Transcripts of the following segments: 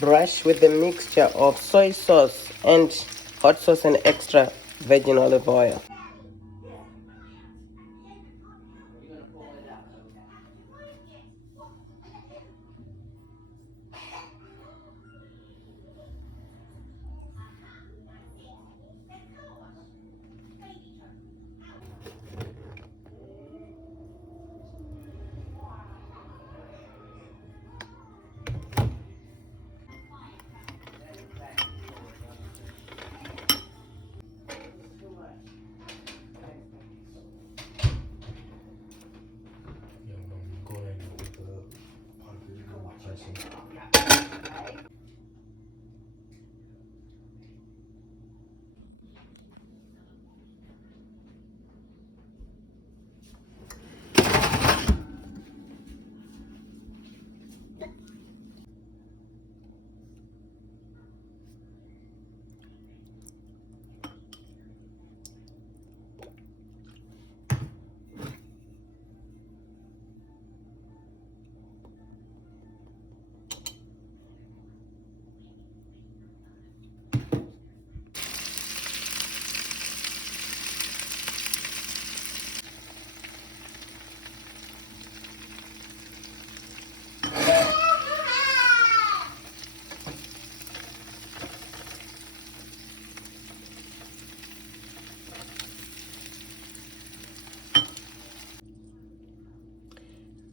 Brush with the mixture of soy sauce and hot sauce and extra virgin olive oil.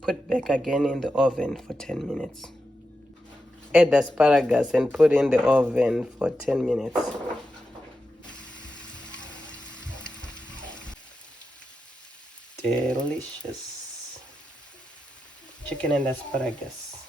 Put back again in the oven for 10 minutes. Add asparagus and put in the oven for 10 minutes. Delicious chicken and asparagus.